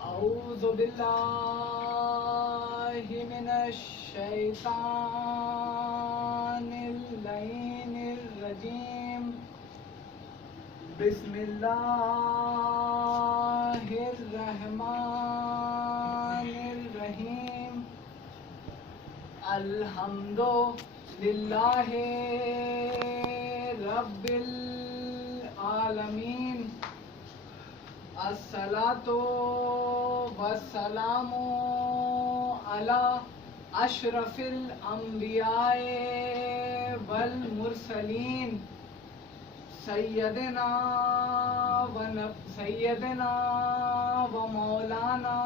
أعوذ بالله من الشيطان اللعين الرجيم. بسم الله الرحمن الرحيم. الحمد لله رب العالمين. الصلاة والسلام على أشرف الأنبياء والمرسلين سيدنا ومولانا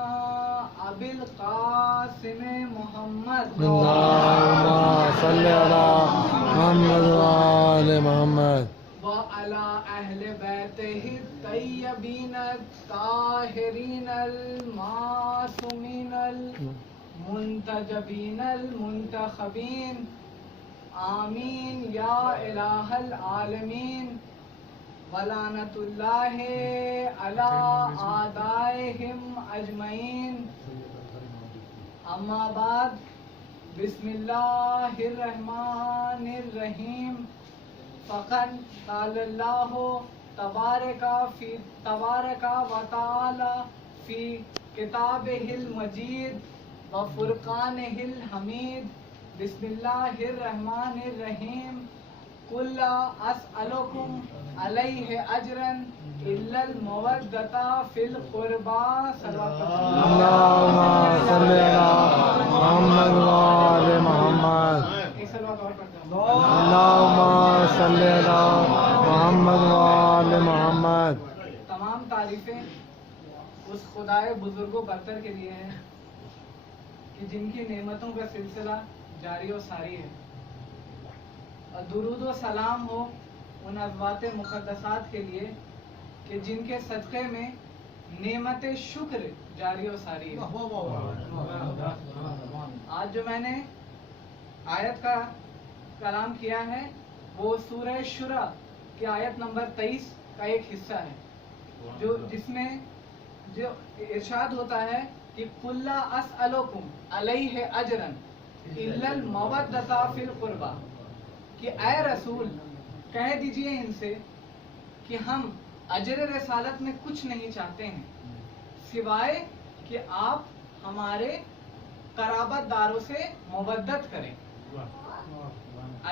أبي القاسم محمد. اللهم صل على محمد وآل محمد وعلى أهل بيته الطيبين الطاهرين المعصومين المنتجبين المنتخبين. آمين يا إله العالمين. ولعنة الله على أعدائهم أجمعين. أما بعد. بسم الله الرحمن الرحيم. فقد قال الله تبارك وتعالى في كتابه المجيد وفرقانه الحميد. بسم الله الرحمن الرحيم. قل لا أسألكم عليه أجرا إلا المودة في القربى. اللهم صل على محمد وآل محمد. اللهم صل على محمد وآل محمد. تمام تعریفیں اس خدائے بزرگ و برتر کے لیے ہیں کہ جن کی نعمتوں کا سلسلہ جاری و ساری ہے، اور درود و سلام ہو ان ازوات مقدسات کے لیے کہ جن کے صدقے میں نعمت شکر جاری و ساری ہے. آج جو میں نے آیت کا کلام کیا ہے وہ سورہ شورى کی آیت نمبر 23 کا ایک حصہ ہے، جس میں جو ارشاد ہوتا ہے کہ قُل لَا أَسْأَلُكُمْ عَلَيْهِ أَجْرًا إِلَّا الْمَوَدَّةَ فِي الْقُرْبَى، کہ اے رسول کہہ دیجئے ان سے کہ ہم اجر رسالت میں کچھ نہیں چاہتے ہیں سوائے کہ آپ ہمارے قرابت داروں سے مودت کریں.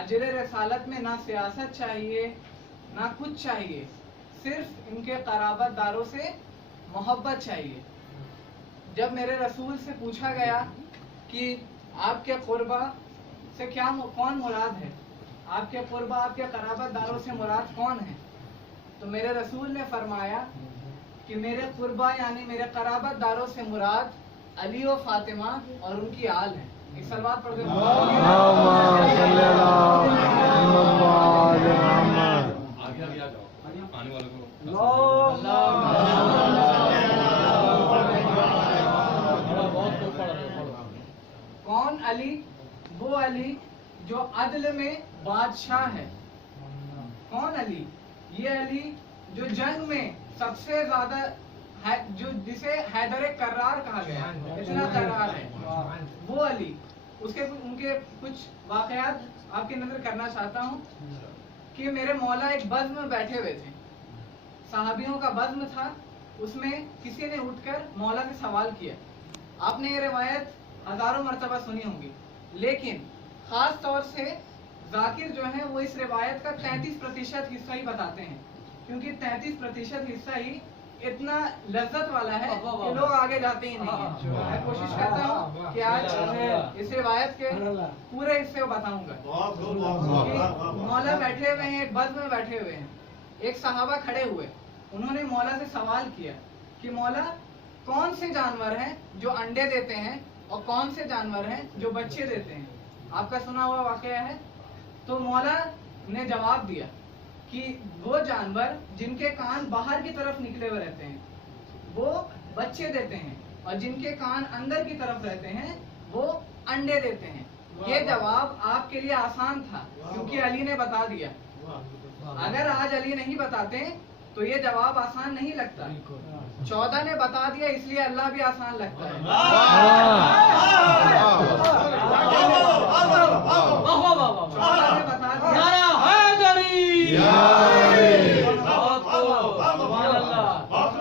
اجر رسالت میں نہ سیاست چاہیے نہ کچھ چاہیے، صرف ان کے قرابت داروں سے محبت چاہیے. جب میرے رسول سے پوچھا گیا کہ آپ کے قربا سے کون مراد ہے، آپ کے قربا آپ کے قرابت داروں سے مراد کون ہے، تو میرے رسول نے فرمایا کہ میرے قربا یعنی میرے قرابت داروں سے مراد علی و فاطمہ اور ان کی آل ہے. ایک صلوات پڑھ دیں. کون علی؟ وہ علی جو عدل میں بادشاہ ہے. کون علی؟ یہ علی جو جنگ میں سب سے زیادہ جسے حیدر کرار کہا گیا، اتنا کرار ہے وہ علی. ان کے کچھ واقعات آپ کی نظر کرنا چاہتا ہوں کہ میرے مولا ایک بزم میں بیٹھے ہوئے تھے، صحابیوں کا بزم تھا. اس میں کسی نے اٹھ کر مولا سے سوال کیا. آپ نے یہ روایت ہزاروں مرتبہ سنی ہوں گی، لیکن خاص طور سے ذاکر جو ہے وہ اس روایت کا 33% حصہ ہی بتاتے ہیں، کیونکہ 33% حصہ ہی اتنا لذت والا ہے کہ لوگ آگے جاتے ہی نہیں ہیں. میں کوشش کرتا ہوں کہ آج اس روایت کے پورے حصے کو بتاؤں گا. مولا بیٹھے ہوئے ہیں، ایک بزم میں بیٹھے ہوئے ہیں، ایک صحابہ کھڑے ہوئے، انہوں نے مولا سے سوال کیا کہ مولا کون سے جانور ہیں جو انڈے دیتے ہیں اور کون سے جانور ہیں جو بچے دیتے ہیں؟ آپ کا سنا ہوا واقعہ ہے. تو مولا نے جواب دیا کہ وہ جانور جن کے کان باہر کی طرف نکلے ہوئے رہتے ہیں وہ بچے دیتے ہیں، اور جن کے کان اندر کی طرف رہتے ہیں وہ انڈے دیتے ہیں۔ یہ جواب آپ کے لیے آسان تھا کیونکہ علی نے بتا دیا۔ اگر آج علی نہیں بتاتے تو یہ جواب آسان نہیں لگتا۔ 14 نے بتا دیا اس لیے اللہ بھی آسان لگتا ہے۔ 14 نے بتا دیا،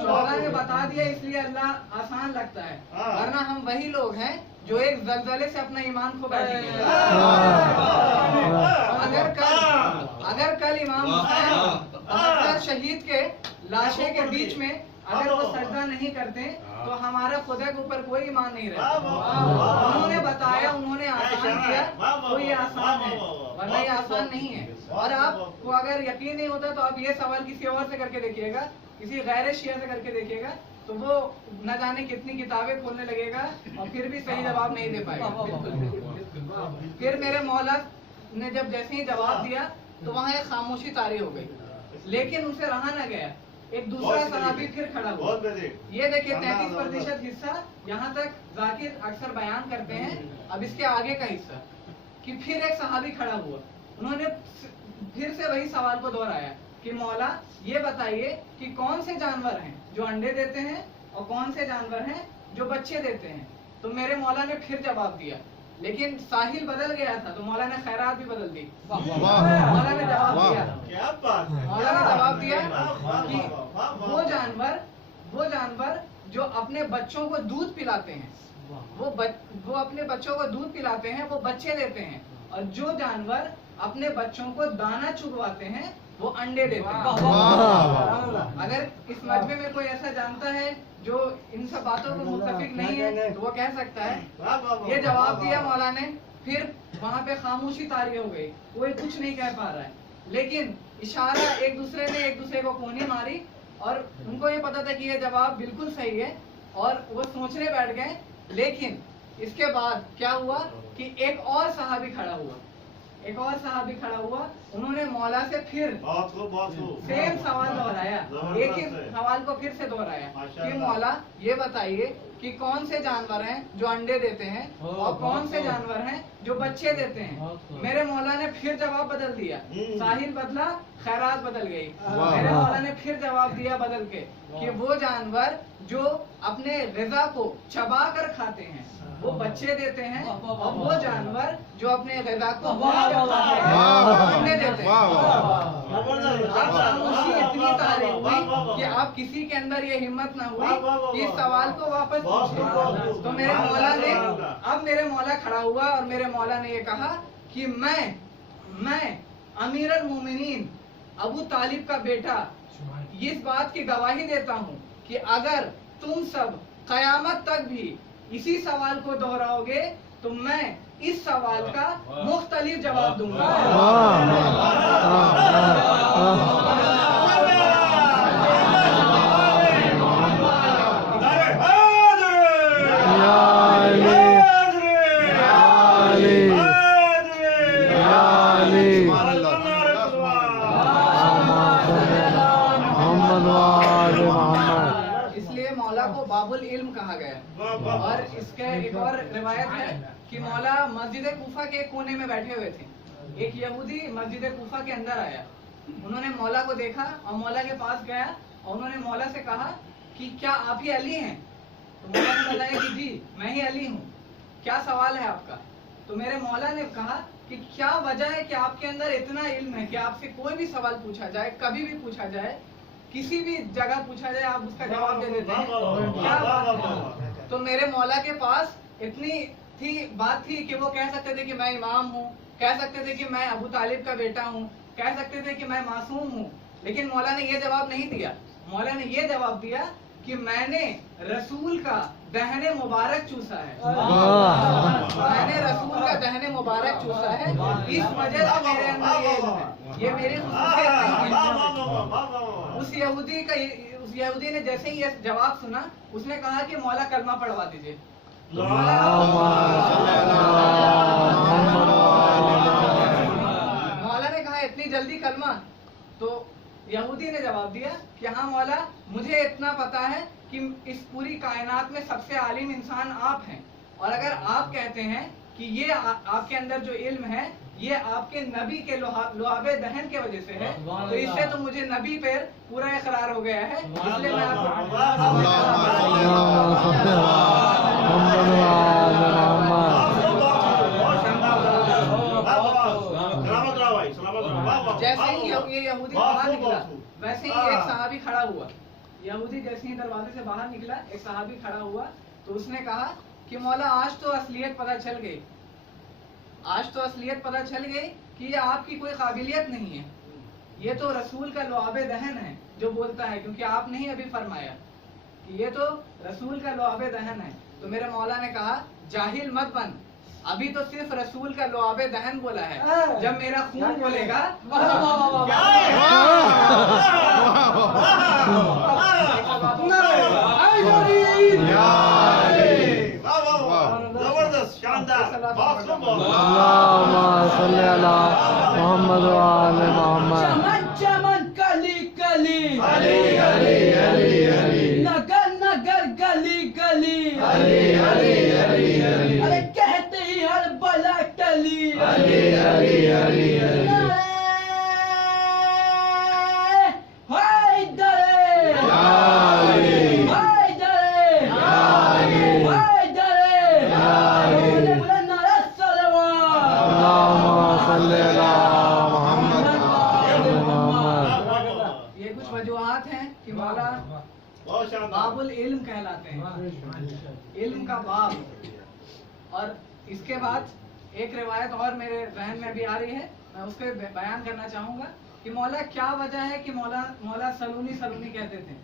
14 نے بتا دیا اس لیے اللہ آسان لگتا ہے، ورنہ ہم وہی لوگ ہیں جو ایک زلزلے سے اپنا ایمان کھو بیٹھے گے۔ اگر کل امام حسین 72 شہید کے لاشیں کے بیچ میں اگر وہ سجدہ نہیں کرتے تو ہمارا خدا کے اوپر کوئی ایمان نہیں رہتا۔ انہوں نے بتایا، انہوں نے آسان کیا تو یہ آسان ہے، ورنہ یہ آسان نہیں ہے۔ اور آپ کو اگر یقین نہیں ہوتا تو آپ یہ سوال کسی اور سے کر کے دیکھیے گا، کسی غیر شیعہ سے کر کے دیکھیے گا، تو وہ نہ جانے کتنی کتابیں کھولنے لگے گا اور پھر بھی صحیح جواب نہیں دے پائے گا۔ پھر میرے مولا نے جب جیسے ہی جواب دیا تو وہاں ایک خاموشی طاری ہو گئی، لیکن اسے رہا نہ گیا، ایک دوسرا صحابی پھر کھڑا ہوا۔ یہ دیکھیں 33% حصہ یہاں تک ذاکر اکثر بیان کرتے ہیں، اب اس کے آگے کا حصہ کہ پھر ایک صحابی کھڑا ہوا، انہوں نے پھر سے وہی سوال کو دہرایا کہ مولا یہ بتائیے کہ کون سے جانور ہیں جو انڈے دیتے ہیں اور کون سے جانور ہیں جو بچے دیتے ہیں؟ تو میرے مولا نے پھر جواب دیا، لیکن ساحل بدل گیا تھا تو مولا نے خیرات بھی بدل دی۔ مولا نے جواب دیا کہ وہ جانور جو اپنے بچوں کو دودھ پلاتے ہیں، وہ اپنے بچوں کو دودھ پلاتے ہیں، وہ بچے دیتے ہیں، اور جو جانور اپنے بچوں کو دانا چگواتے ہیں وہ انڈے دیتے ہیں۔ اگر اس مجمع میں کوئی ایسا جانتا ہے جو ان سب باتوں کو متفق نہیں ہے تو وہ کہہ سکتا ہے۔ یہ جواب دیا مولا نے، پھر وہاں پہ خاموشی طاری ہو گئی، کوئی کچھ نہیں کہہ پا رہا ہے، لیکن اشارہ ایک دوسرے کو کونی ماری، اور ان کو یہ پتا تھا کہ یہ جواب بالکل صحیح ہے اور وہ سوچنے بیٹھ گئے۔ لیکن اس کے بعد کیا ہوا کہ ایک اور صحابی کھڑا ہوا، انہوں نے مولا سے پھر سیم سوال دہرایا، ایک ہی سوال کو پھر سے دہرایا کہ مولا یہ بتائیے کہ کون سے جانور ہیں جو انڈے دیتے ہیں اور کون سے جانور ہیں جو بچے دیتے ہیں؟ میرے مولا نے پھر جواب بدل دیا، ساحل بدلا خیرات بدل گئی۔ میرے مولا نے پھر جواب دیا بدل کے کہ وہ جانور جو اپنے غذا کو چبا کر کھاتے ہیں وہ بچے دیتے ہیں، اور وہ جانور جو اپنے غذا کو انڈے دیتے ہیں۔ خاموشی اتنی طاری ہوئی کہ اب کسی کے اندر یہ ہمت نہ ہوئی کہ اس سوال کو واپس پوچھے۔ تو میرے مولا کھڑا ہوا اور میرے مولا نے یہ کہا کہ میں امیر المومنین ابو طالب کا بیٹا اس بات کی گواہی دیتا ہوں کہ اگر تم سب قیامت تک بھی اسی سوال کو دہراؤ گے تو میں اس سوال کا مختلف جواب دوں گا۔ باب العلم کہا گیا۔ اور اس کے ایک اور روایت ہے کہ مولا مسجد کوفہ کے کونے میں بیٹھے ہوئے تھے، ایک یہودی مسجد کوفہ کے اندر آیا، انہوں نے مولا کو دیکھا اور مولا کے پاس گیا اور انہوں نے مولا سے کہا کہ کیا آپ ہی علی ہیں؟ تو مولا نے بتایا کہ جی میں ہی علی ہوں، کیا سوال ہے آپ کا؟ تو میرے مولا نے کہا کہ کیا وجہ ہے کہ آپ کے اندر اتنا علم ہے کہ آپ سے کوئی بھی سوال پوچھا جائے، کبھی بھی پوچھا جائے، کسی بھی جگہ پوچھا جائے آپ اس کا جواب دے دیتے ہیں، کیا بات ہے؟ تو میرے مولا کے پاس اتنی بات تھی کہ وہ کہہ سکتے تھے کہ میں امام ہوں، کہہ سکتے تھے کہ میں ابو طالب کا بیٹا ہوں، کہہ سکتے تھے کہ میں معصوم ہوں، لیکن مولا نے یہ جواب نہیں دیا۔ مولا نے یہ جواب دیا کہ میں نے رسول کا دہن مبارک چوسا ہے، میں نے رسول کا دہن مبارک چوسا ہے، اس وجہ سے میرے اندر یہ علم ہے، یہ میری خصوصیت نہیں ہے۔ اس یہودی نے جیسے ہی یہ جواب سنا اس نے کہا کہ مولا کلمہ پڑھوا دیجئے۔ مولا نے کہا اتنی جلدی کلمہ؟ تو یہودی نے جواب دیا کہ ہاں مولا مجھے اتنا پتا ہے کہ اس پوری کائنات میں سب سے عالم انسان آپ ہیں، اور اگر آپ کہتے ہیں کہ یہ آپ کے اندر جو علم ہے یہ آپ کے نبی کے لعاب دہن کی وجہ سے ہے، تو اس سے تو مجھے نبی پر پورا اقرار ہو گیا ہے، اس لیے میں آپ جیسے ہی یہ یہودی باہر نکلا ویسے ہی ایک صحابی کھڑا ہوا، یہودی جیسے ہی دروازے سے باہر نکلا ایک صحابی کھڑا ہوا تو اس نے کہا کہ مولا آج تو اصلیت پتہ چل گئی، آج تو اصلیت پتہ چل گئی کہ یہ آپ کی کوئی قابلیت نہیں ہے، یہ تو رسول کا لعاب دہن ہے جو بولتا ہے، کیونکہ آپ نے ہی ابھی فرمایا کہ یہ تو رسول کا لعاب دہن ہے۔ تو میرے مولا نے کہا جاہل مت بن، ابھی تو صرف رسول کا لعاب دہن بولا ہے، جب میرا خون بولے گا زبردست شاندار اللهم صل على محمد وآل محمد چمن کلی کلی علی علی علی علی نگر نگر گلی گلی علی علی علی علی ارے کہتے ہی ہر بلا ٹلی علی علی علی علی ہائے درے ہائے درے ہائے درے نعرہ صلوات اللهم صل على محمد وآل محمد۔ یہ کچھ وجوہات ہیں کہ مولا بہت شاندار باب العلم کہلاتے ہیں، علم کا باب۔ اور اس کے بعد ایک روایت اور میرے ذہن میں بھی آ رہی ہے، میں اس کو بیان کرنا چاہوں گا کہ مولا کیا وجہ ہے کہ مولا سلونی سلونی کہتے تھے،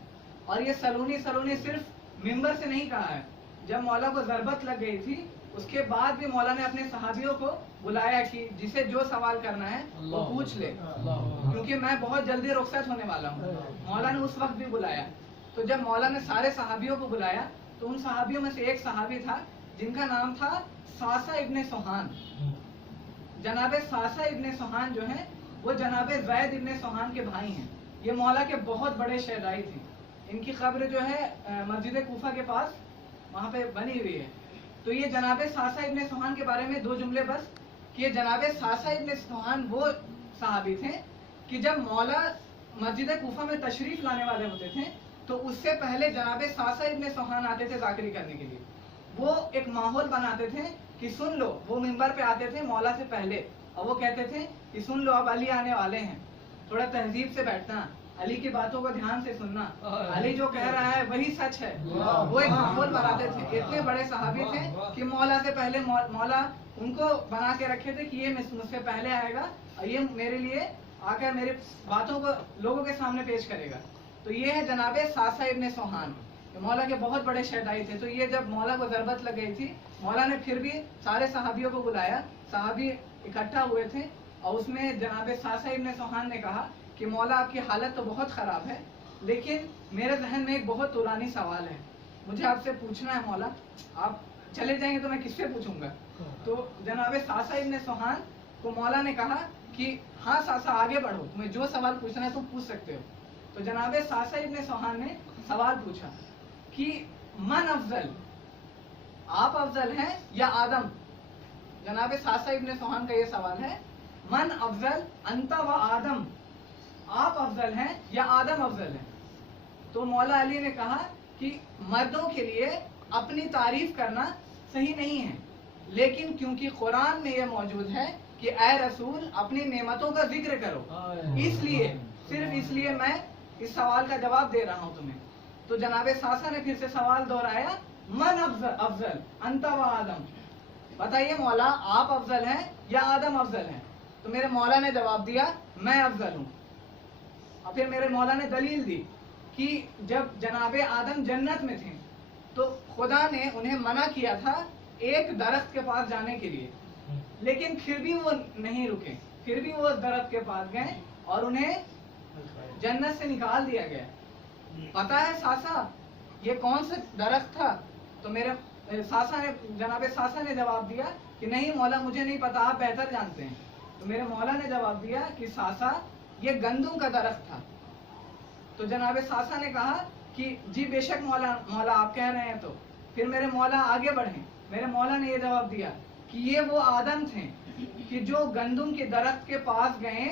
اور یہ سلونی سلونی صرف ممبر سے نہیں کہا ہے، جب مولا کو ضربت لگ گئی تھی اس کے بعد بھی مولا نے اپنے صحابیوں کو بلایا کہ جسے جو سوال کرنا ہے وہ پوچھ لے، کیونکہ میں بہت جلدی رخصت ہونے والا ہوں۔ مولا نے اس وقت بھی بلایا، تو جب مولا نے سارے صحابیوں کو بلایا تو ان صحابیوں میں سے ایک صحابی تھا جن کا نام تھا ساسا ابن سوہان۔ جناب ساسا ابن سوہان جو ہیں وہ جناب زید ابن سوہان کے بھائی ہیں، یہ مولا کے بہت بڑے شہدائی تھے، ان کی قبر جو ہے مسجد کوفہ کے پاس وہاں پہ بنی ہوئی ہے۔ تو یہ جناب ساسا ابن سوہان کے بارے میں دو جملے بس کہ یہ جناب ساسا ابن سوہان وہ صحابی تھے کہ جب مولا مسجد کوفہ میں تشریف لانے والے ہوتے تھے تو اس سے پہلے جناب ساسا ابن سوہان آتے تھے ذاکری کرنے کے لیے، وہ ایک ماحول بناتے تھے کہ سن لو، وہ منبر پہ آتے تھے مولا سے پہلے اور وہ کہتے تھے کہ سن لو اب علی آنے والے ہیں، تھوڑا تہذیب سے بیٹھنا، علی کی باتوں کو دھیان سے سننا، علی جو کہہ رہا ہے وہی سچ ہے، وہ ایک ماحول بناتے تھے۔ اتنے بڑے صحابی تھے کہ مولا سے پہلے مولا ان کو بنا کے رکھے تھے کہ یہ مجھ سے پہلے آئے گا اور یہ میرے لیے آ کر میرے باتوں کو لوگوں کے سامنے پیش کرے گا۔ تو یہ ہے جناب ساسا ابن سوہان، مولا کے بہت بڑے شہدائی تھے۔ تو یہ جب مولا کو ضربت لگ گئی تھی مولا نے پھر بھی سارے صحابیوں کو بلایا، صحابی اکٹھا ہوئے تھے اور اس میں جناب ساسا ابن سوہان نے کہا کہ مولا آپ کی حالت تو بہت خراب ہے، لیکن میرے ذہن میں ایک بہت طولانی سوال ہے، مجھے آپ سے پوچھنا ہے مولا، آپ چلے جائیں گے تو میں کس سے پوچھوں گا؟ تو جناب ساسا ابن سوہان کو مولا نے کہا کہ ہاں ساسا آگے بڑھو، تمہیں جو سوال پوچھنا ہے تم پوچھ سکتے ہو۔ تو جناب ساسا ابن سوہان نے سوال پوچھا کہ من افضل، آپ افضل ہیں یا آدم؟ جناب ساسا ابن سوہان کا یہ سوال ہے، من افضل انت و آدم، آپ افضل ہیں یا آدم افضل ہیں؟ تو مولا علی نے کہا کہ مردوں کے لیے اپنی تعریف کرنا صحیح نہیں ہے، لیکن کیونکہ قرآن میں یہ موجود ہے کہ اے رسول اپنی نعمتوں کا ذکر کرو، اس لیے صرف اس لیے میں اس سوال کا جواب دے رہا ہوں تمہیں۔ تو جناب ساسا نے پھر سے سوال دہرایا، من افضل انت و آدم، بتائیے مولا آپ افضل ہیں یا آدم افضل ہیں؟ تو میرے مولا نے جواب دیا میں افضل ہوں۔ اور پھر میرے مولا نے دلیل دی کہ جب جناب آدم جنت میں تھے تو خدا نے انہیں منع کیا تھا ایک درخت کے پاس جانے کے لیے، لیکن پھر بھی وہ نہیں رکے، پھر بھی وہ اس درخت کے پاس گئے اور انہیں جنت سے نکال دیا گیا۔ پتا ہے ساسا یہ کون سا درخت تھا؟ تو میرے جناب ساسا نے جواب دیا کہ نہیں مولا مجھے نہیں پتا، آپ بہتر جانتے ہیں۔ تو میرے مولا نے جواب دیا کہ ساسا یہ گندم کا درخت تھا. تو جناب ساسا نے کہا کہ جی بے شک مولا آپ کہہ رہے ہیں. تو پھر میرے مولا آگے بڑھے. میرے مولا نے یہ جواب دیا کہ یہ وہ آدم تھے کہ جو گندم کے درخت کے پاس گئے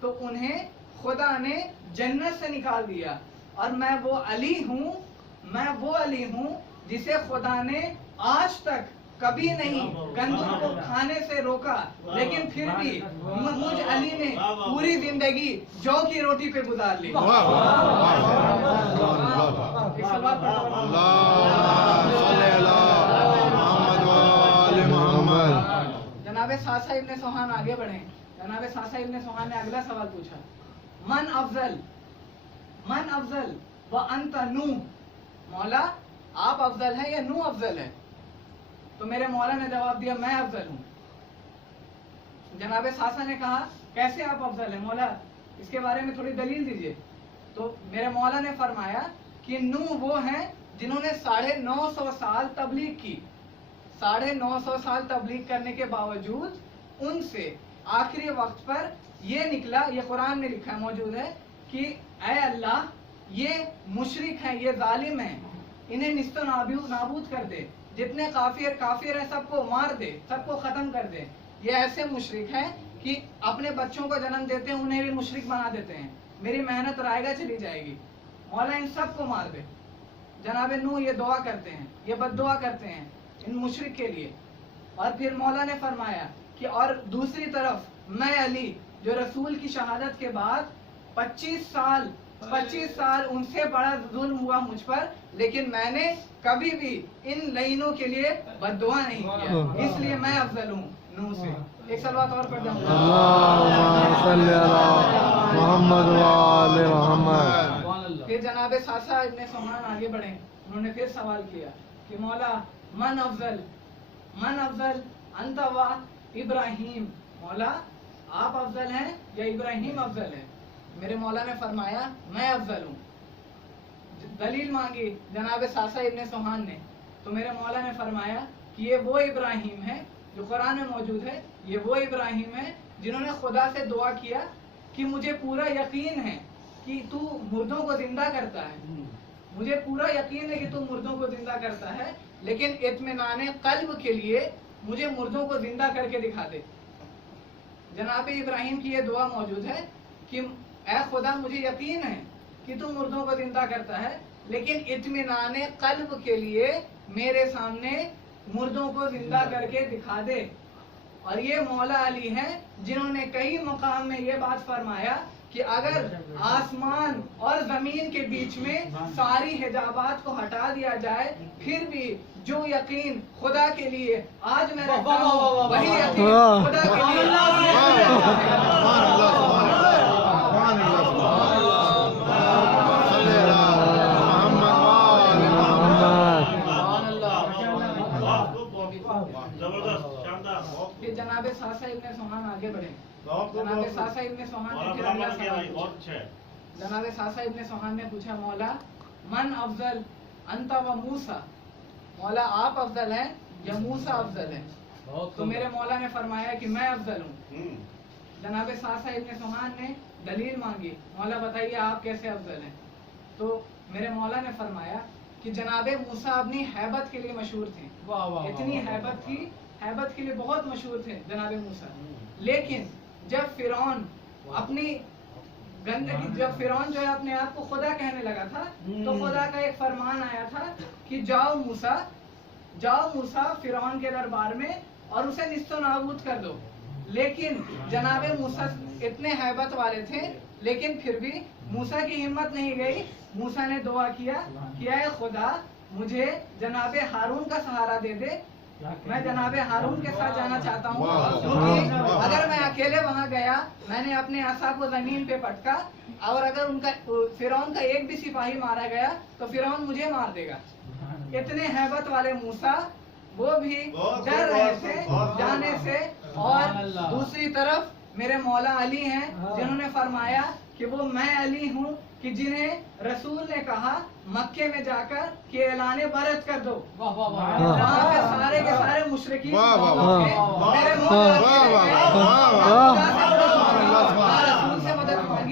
تو انہیں خدا نے جنت سے نکال دیا, اور میں وہ علی ہوں جسے خدا نے آج تک کبھی نہیں گندم کو کھانے سے روکا, لیکن پھر بھی مجھ علی نے پوری زندگی جو کی روٹی پہ گزار لی. جناب ساسا ابن سوہان آگے بڑھے. جناب ساسا ابن سوہان نے اگلا سوال پوچھا, من افضل وانت نوح, مولا آپ افضل ہیں یا نوح افضل ہے؟ تو میرے مولا نے جواب دیا میں افضل ہوں. جناب ساسا نے کہا کیسے آپ افضل ہیں مولا, اس کے بارے میں تھوڑی دلیل دیجئے. تو میرے مولا نے فرمایا کہ نوح وہ ہیں جنہوں نے 950 سال تبلیغ کی. 950 سال تبلیغ کرنے کے باوجود ان سے آخری وقت پر یہ نکلا, یہ قرآن میں لکھا موجود ہے کہ اے اللہ یہ مشرک ہیں, یہ ظالم ہیں, انہیں نیست و نابود کر دے, جتنے کافر ہیں سب کو مار دے, سب کو ختم کر دے. یہ ایسے مشرک ہیں کہ اپنے بچوں کو جنم دیتے ہیں انہیں بھی مشرک بنا دیتے ہیں, میری محنت رائے گا چلی جائے گی, مولا ان سب کو مار دے. جناب نوح یہ دعا کرتے ہیں, یہ بد دعا کرتے ہیں ان مشرک کے لیے. اور پھر مولا نے فرمایا کہ اور دوسری طرف میں علی جو رسول کی شہادت کے بعد 25 سال ان سے بڑا ظلم ہوا مجھ پر, لیکن میں نے کبھی بھی ان لعینوں کے لیے بد دعا نہیں کیا, اس لیے میں افضل ہوں نوح سے. ایک صلوات اور پڑھ دیں. اللہم صلی علی محمد و آل محمد. پھر جناب ساسا ابن سوہان آگے بڑھے. انہوں نے پھر سوال کیا کہ مولا من افضل انت و ابراہیم, مولا آپ افضل ہیں یا ابراہیم افضل ہے؟ میرے مولا نے فرمایا میں افضل ہوں. دلیل مانگی جناب ساسا ابن سوہان نے. تو میرے مولا نے فرمایا کہ یہ وہ ابراہیم ہے جو قرآن میں موجود ہے, یہ وہ ابراہیم ہے جنہوں نے خدا سے دعا کیا کہ مجھے پورا یقین ہے کہ تو مردوں کو زندہ کرتا ہے, مجھے پورا یقین ہے کہ تو مردوں کو زندہ کرتا ہے, لیکن اطمینان قلب کے لیے مجھے مردوں کو زندہ کر کے دکھا دے. جناب ابراہیم کی یہ دعا موجود ہے کہ اے خدا مجھے یقین ہے کہ تو مردوں کو زندہ کرتا ہے, لیکن اطمینان قلب کے لیے میرے سامنے مردوں کو زندہ کر کے دکھا دے. اور یہ مولا علی ہیں جنہوں نے کئی مقام میں یہ بات فرمایا کہ اگر آسمان اور زمین کے بیچ میں ساری حجابات کو ہٹا دیا جائے پھر بھی جو یقین خدا کے لیے آج میں رکھتا ہوں وہی یقین خدا کے لیے پھر جناب ساسا ابن سوہان آگے بڑھے. جناب ساسا ابن سوہان نے پھر اگلا سوال پوچھا. جناب ساسا ابن سوہان نے پوچھا مولا من افضل انت و موسیٰ, مولا آپ افضل ہیں یا موسیٰ افضل ہیں؟ تو میرے مولا نے فرمایا کہ میں افضل ہوں. جناب ساسا ابن سوہان نے دلیل مانگی, مولا بتائیے آپ کیسے افضل ہیں؟ تو میرے مولا نے فرمایا کہ جناب موسیٰ اپنی ہیبت کے لیے مشہور تھے, اتنی ہیبت تھی, ہیبت کے لیے بہت مشہور تھے جناب موسیٰ. لیکن جب فرعون اپنی گندگی, جب فرعون جو ہے اپنے آپ کو خدا کہنے لگا تھا تو خدا کا ایک فرمان آیا تھا کہ جاؤ موسیٰ فرعون کے دربار میں اور اسے نیست و نابود کر دو. لیکن جناب موسیٰ اتنے ہیبت والے تھے, لیکن پھر بھی موسیٰ کی ہمت نہیں گئی. موسیٰ نے دعا کیا کہ اے خدا مجھے جناب ہارون کا سہارا دے دے, میں جناب ہارون کے ساتھ جانا چاہتا ہوں, کیونکہ اگر میں اکیلے وہاں گیا, میں نے اپنے عصا کو زمین پہ پٹکا اور اگر ان کا فرعون کا ایک بھی سپاہی مارا گیا تو فرعون مجھے مار دے گا. اتنے ہیبت والے موسیٰ وہ بھی ڈر رہے تھے جانے سے. اور دوسری طرف میرے مولا علی ہیں جنہوں نے فرمایا کہ وہ میں علی ہوں کہ جنہیں رسول نے کہا مکے میں جا کر کہ اعلان برت کر دو, وہاں کے سارے مشرکین میرے مولا رسول سے مدد مانگی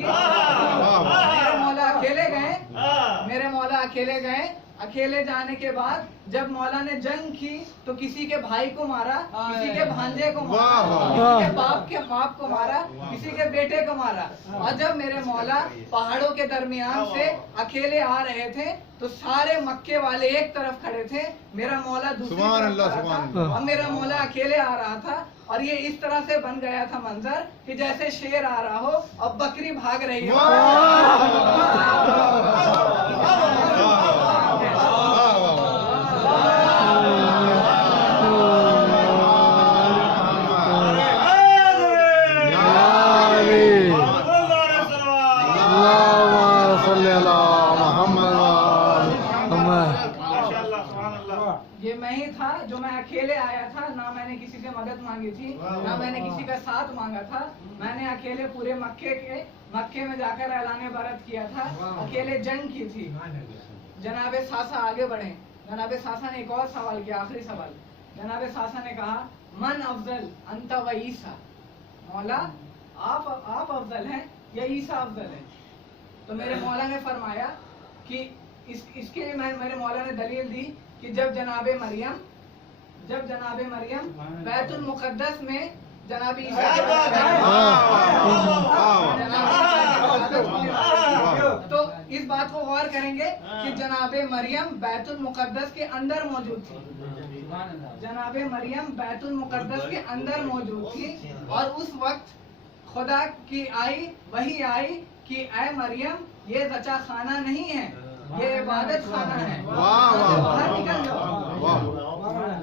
اکیلے گئے. اکیلے جانے کے بعد جب مولا نے جنگ کی تو کسی کے بھائی کو مارا, کسی کے بھانجے کو مارا, کسی کے باپ کے باپ کو مارا, کسی کے بیٹے کو مارا. اور جب میرے مولا پہاڑوں کے درمیان سے اکیلے آ رہے تھے تو سارے مکے والے ایک طرف کھڑے تھے, میرا مولا دوسری طرف کھڑا تھا اور میرا مولا اکیلے آ رہا تھا. اور یہ اس طرح سے بن گیا تھا منظر کہ جیسے شیر آ رہا ہو اور بکری بھاگ رہی ہو. یہ میں ہی تھا جو میں اکیلے آیا تھا, نہ میں نے کسی سے مدد مانگی تھی, نہ میں نے کسی کا ساتھ مانگا تھا. میں نے اکیلے پورے مکے میں جا کر اعلان برت کیا تھا, اکیلے جنگ کی تھی. جناب ساسا آگے بڑھے. جناب ساسا نے ایک اور سوال کیا, آخری سوال. جناب ساسا نے کہا من افضل انت و عیسیٰ, مولا آپ افضل ہیں یا عیسیٰ افضل ہے؟ تو میرے مولا نے فرمایا کہ اس کے لیے میرے مولا نے دلیل دی کہ جب جناب مریم بیت المقدس میں جناب عیسیٰ تو اس بات کو غور کریں گے کہ جناب مریم بیت المقدس کے اندر موجود تھی. جناب مریم بیت المقدس کے اندر موجود تھی اور اس وقت خدا کی وحی آئی کہ اے مریم یہ رچا خانہ نہیں ہے, یہ عبادت خانہ ہے, باہر نکل جاؤ.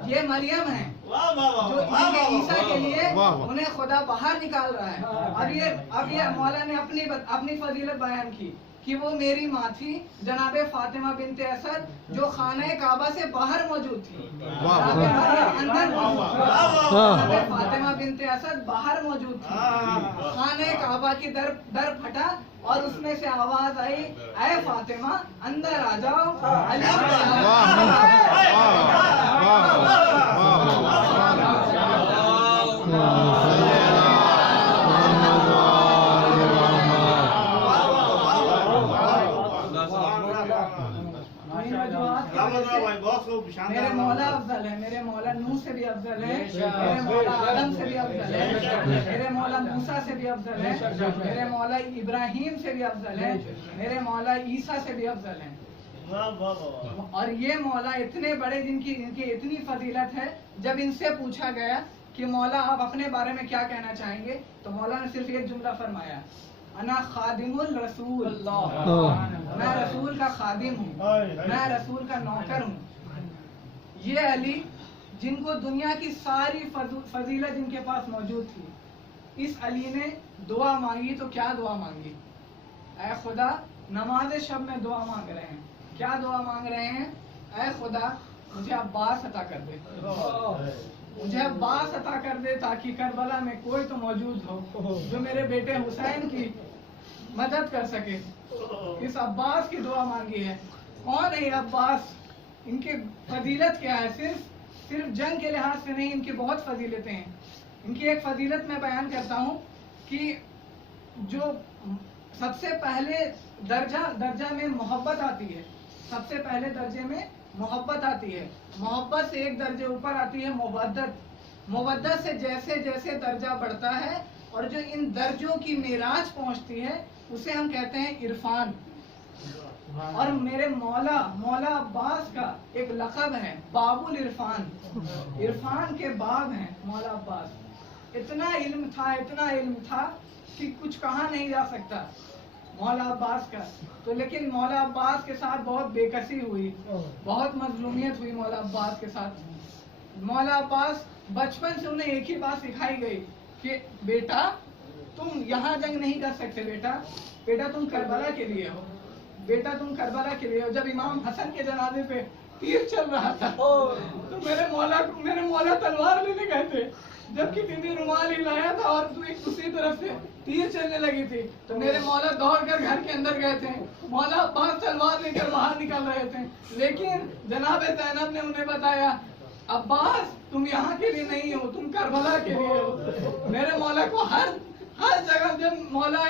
یہ مریم ہے جو عیسیٰ کے لیے انہیں خدا باہر نکال رہا ہے. اب یہ مولا نے اپنی فضیلت بیان کی کہ وہ میری ماں تھی جناب فاطمہ بنت اسد جو خانہ کعبہ سے باہر موجود تھی. فاطمہ بنت اسد باہر موجود تھی. خانہ کعبہ کی در پھٹا اور اس میں سے آواز آئی اے فاطمہ اندر آ جاؤ. میرے مولا افضل ہے, میرے مولا نوح سے بھی افضل ہے, میرے مولا آدم سے بھی افضل ہے, میرے مولا موسیٰ سے بھی افضل ہے, میرے مولا ابراہیم سے بھی افضل ہے, میرے مولا عیسیٰ سے بھی افضل ہے. اور یہ مولا اتنے بڑے جن کی اتنی فضیلت ہے, جب ان سے پوچھا گیا کہ مولا آپ اپنے بارے میں کیا کہنا چاہیں گے تو مولا نے صرف ایک جملہ فرمایا انا خادم الرسول, میں رسول کا خادم ہوں, میں رسول کا نوکر ہوں. یہ علی جن کو دنیا کی ساری فضیلت جن کے پاس موجود تھی, اس علی نے دعا مانگی تو کیا دعا مانگی؟ اے خدا نماز شب میں دعا مانگ رہے ہیں, کیا دعا مانگ رہے ہیں؟ اے خدا مجھے عباس عطا کر دے, مجھے عباس عطا کر دے تاکہ کربلا میں کوئی تو موجود ہو جو میرے بیٹے حسین کی مدد کر سکے. اس عباس کی دعا مانگی ہے. کون ہے یہ عباس؟ ان کی فضیلت کیا ہے؟ صرف جنگ کے لحاظ سے نہیں, ان کی بہت فضیلتیں ہیں. ان کی ایک فضیلت میں بیان کرتا ہوں کہ جو سب سے پہلے درجہ میں محبت آتی ہے, سب سے پہلے درجے میں محبت آتی ہے. محبت سے ایک درجے اوپر آتی ہے مودت سے جیسے جیسے درجہ بڑھتا ہے اور جو ان درجوں کی معراج پہنچتی ہے اسے ہم کہتے ہیں عرفان. اور میرے مولا عباس کا ایک لقب ہے باب العرفان, عرفان کے باب ہیں مولا عباس. اتنا علم تھا کہ کچھ کہا نہیں جا سکتا مولا عباس کا. تو لیکن مولا عباس کے ساتھ بہت بے کسی ہوئی, بہت مظلومیت ہوئی مولا عباس کے ساتھ. مولا عباس بچپن سے انہیں ایک ہی بات سکھائی گئی کہ بیٹا تم یہاں جنگ نہیں کر سکتے, بیٹا تم کربلا کے لیے ہو, بیٹا تم کربلا کے لیے ہو. جب امام حسن کے جنازے پہ تیر چل رہا تھا تو میرے مولا تلوار لینے گئے تھے, جبکہ بیوی رومال ہی لایا تھا اور دوسری طرف سے تیر چلنے لگی تھی. تو میرے مولا دوڑ کر گھر کے اندر گئے تھے, مولا عباس تلوار لے کر باہر نکل رہے تھے, لیکن جناب زینب نے انہیں بتایا عباس تم یہاں کے لیے نہیں ہو, تم کربلا کے لیے ہو. میرے مولا کو ہر جگہ جب مولا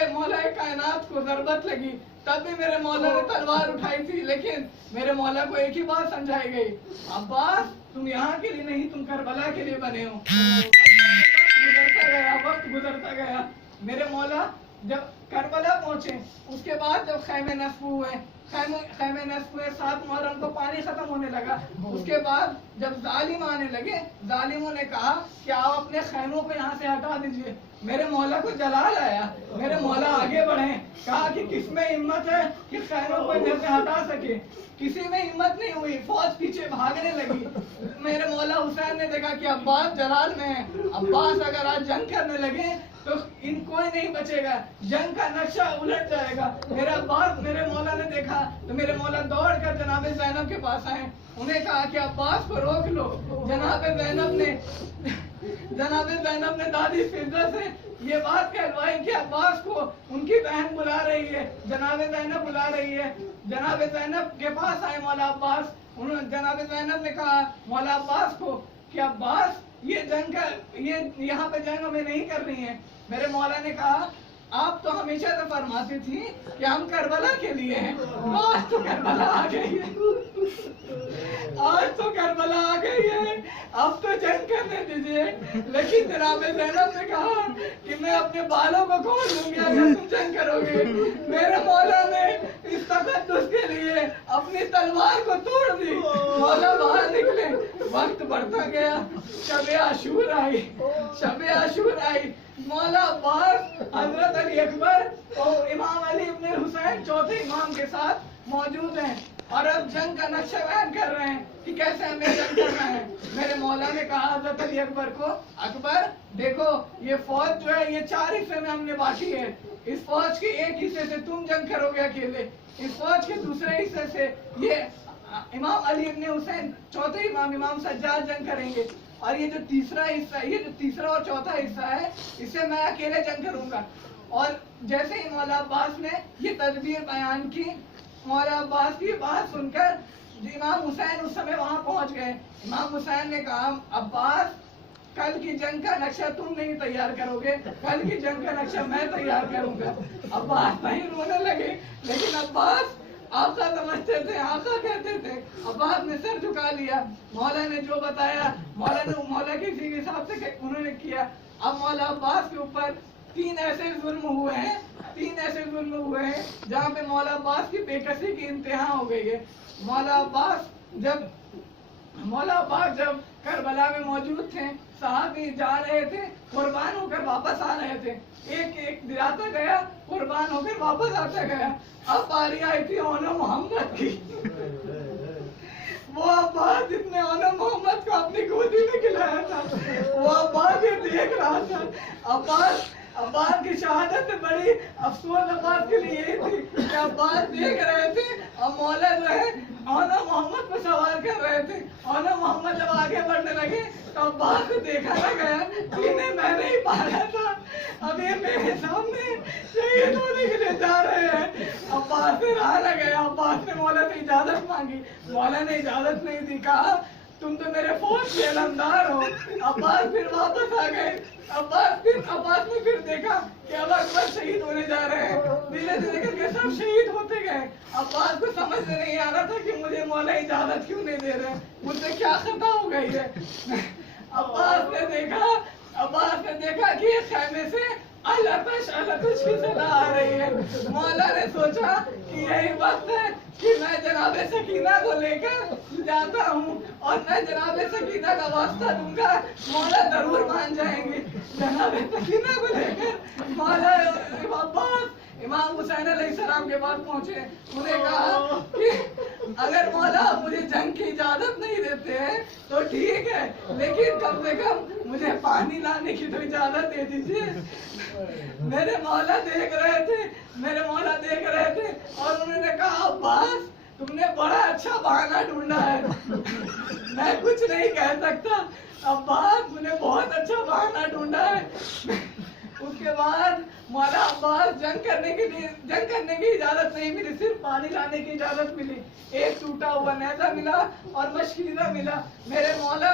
کائنات کو ضربت لگی تب بھی میرے مولا نے تلوار اٹھائی تھی، لیکن میرے مولا کو ایک ہی بات سمجھائی گئی، عباس تم یہاں کے لیے نہیں، تم کربلا کے لیے بنے ہو۔ وقت گزرتا گیا، میرے مولا جب کربلا پہنچے، اس کے بعد جب خیمے نصب ہوئے، خیمے نصب ہوئے، 7 محرم کو پانی ختم ہونے لگا، اس کے بعد جب ظالم آنے لگے، ظالموں نے کہا کہ آپ اپنے خیموں کو یہاں سے ہٹا دیجئے۔ میرے مولا کو جلال آیا، میرے مولا آگے بڑھے، کہا کہ کس میں ہمت ہے کہ خیموں کو ادھر سے ہٹا سکے؟ کسی میں ہمت نہیں ہوئی، فوج پیچھے بھاگنے لگی۔ میرے مولا حسین نے دیکھا کہ عباس جلال میں ہے، عباس اگر آج جنگ کرنے لگے تو ان کوئی نہیں بچے گا، جنگ کا نقشہ الٹ جائے گا۔ میرا عباس، میرے مولا نے دیکھا تو میرے مولا دوڑ کر جناب زینب کے پاس آئے، انہیں کہا کہ عباس کو روک لو۔ جناب زینب نے دادی فضہ سے یہ بات کہلوائی کہ عباس کو ان کی بہن بلا رہی ہے، جناب زینب بلا رہی ہے۔ جناب زینب کے پاس آئے مولا عباس، جناب زینب نے کہا مولا عباس کو کہ عباس یہ یہاں پہ جنگ ہمیں نہیں کرنی ہے۔ میرے مولا نے کہا آپ تو ہمیشہ تو فرماتی تھی کہ ہم کربلا کے لیے ہیں، آج تو کربلا آ گئی ہے، آج تو کربلا آ گئی ہے، اب تو جنگ کرنے دیجیے۔ لیکن جناب زینب نے کہا کہ میں اپنے بالوں کو کھول دوں گی اگر تم جنگ کرو گے۔ میرے مولا نے اس تقدس کے لیے اپنی تلوار کو توڑ دی، مولا باہر نکلے، وقت بڑھتا گیا، شب عاشور آئی، مولا عباس، حضرت علی اکبر اور امام علی ابن حسین چوتھے امام کے ساتھ موجود ہیں اور اب جنگ کا نقشہ بیان کر رہے ہیں کہ کیسے ہمیں جنگ کرنا ہے۔ میرے مولا نے کہا حضرت علی اکبر کو، اکبر دیکھو یہ فوج جو ہے یہ 4 حصے میں ہم نے بانٹی ہے، اس فوج کے ایک حصے سے تم جنگ کرو گے اکیلے، اس فوج کے دوسرے حصے سے یہ امام علی ابن حسین چوتھے امام سجاد جنگ کریں گے، اور یہ جو تیسرا حصہ ہے، یہ جو تیسرا اور چوتھا حصہ ہے، اس سے میں اکیلے جنگ کروں گا۔ اور جیسے ہی مولا عباس نے یہ تدبیر بیان کی، مولا عباس کی بات سن کر امام حسین اس سمے وہاں پہنچ گئے۔ امام حسین نے کہا عباس کل کی جنگ کا نقشہ تم نہیں تیار کرو گے، کل کی جنگ کا نقشہ میں تیار کروں گا۔ عباس نہیں رونے لگے، لیکن عباس آقا سمجھتے تھے، آقا کہتے تھے۔ عباس نے سر جھکا لیا، مولا نے جو بتایا مولا کے اسی حساب سے انہوں نے کیا۔ اب مولا عباس کے اوپر 3 ایسے ظلم ہوئے ہیں جہاں پہ مولا عباس کی بے کسی کی انتہا ہو گئی ہے۔ مولا عباس جب کربلا میں موجود تھے، صحابی جا رہے تھے، قربان ہو کر واپس آ رہے تھے، ایک جاتا گیا قربان ہو کر واپس آتا گیا۔ اب باری آئی تھی اون محمد کی، وہ عباس جس نے اون محمد کو اپنی گودی میں کھلایا تھا، وہ عباس یہ دیکھ رہا تھا۔ عباس کی شہادت سے بڑی افسوس عباس کے لیے یہ تھی کہ عباس دیکھ رہے تھے اور مولا جو ہے اونا محمد کو سوار کر رہے تھے۔ اونا محمد جب آگے بڑھنے لگے تو عباس سے دیکھا نہ گیا، انہیں میں نے ہی پایا تھا، اب یہ میرے سامنے شہید ہونے کے لیے جا رہے ہیں۔ عباس سے رہا نہ گیا، عباس نے مولا سے اجازت مانگی، مولا نے اجازت نہیں دی، کہا تم تو میرے فوج کے علمدار ہو۔ عباس پھر واپس آ گئے۔ عباس نے پھر دیکھا کہ اب اکبر شہید ہونے جا رہے ہیں، دھیرے دھیرے کر کے سب شہید ہوتے گئے۔ عباس کو سمجھ میں نہیں آ رہا تھا کہ مجھے مولا اجازت کیوں نہیں دے رہے، مجھ سے کیا خطا ہو گئی ہے۔ عباس نے دیکھا کہ یہ خیمے سے التش کی صدا آ رہی ہے۔ مولا نے سوچا کہ یہی وقت ہے کہ میں جناب سکینہ کو لے کر جاتا ہوں اور میں جناب سکینہ کا واسطہ دوں گا، مولا ضرور مان جائیں گے۔ جناب سکینہ کو لے کر مولا عباس امام حسین علیہ السلام کے پاس پہنچے، انہیں کہا کہ اگر مولا مجھے جنگ کی اجازت نہیں دیتے ہیں تو ٹھیک ہے، لیکن کم سے کم مجھے پانی لانے کی تو اجازت دے دیجیے۔ میرے مولا دیکھ رہے تھے اور انہوں نے کہا عباس تم نے بڑا اچھا بہانہ ڈھونڈا ہے، میں کچھ نہیں کہہ سکتا، عباس تم نے بہت اچھا بہانہ ڈھونڈا ہے۔ اس کے بعد مولا عباس جنگ کرنے کی اجازت نہیں ملی، صرف پانی لانے کی اجازت ملی۔ ایک ٹوٹا ہوا نیزہ ملا اور مشکیزہ ملا۔ میرے مولا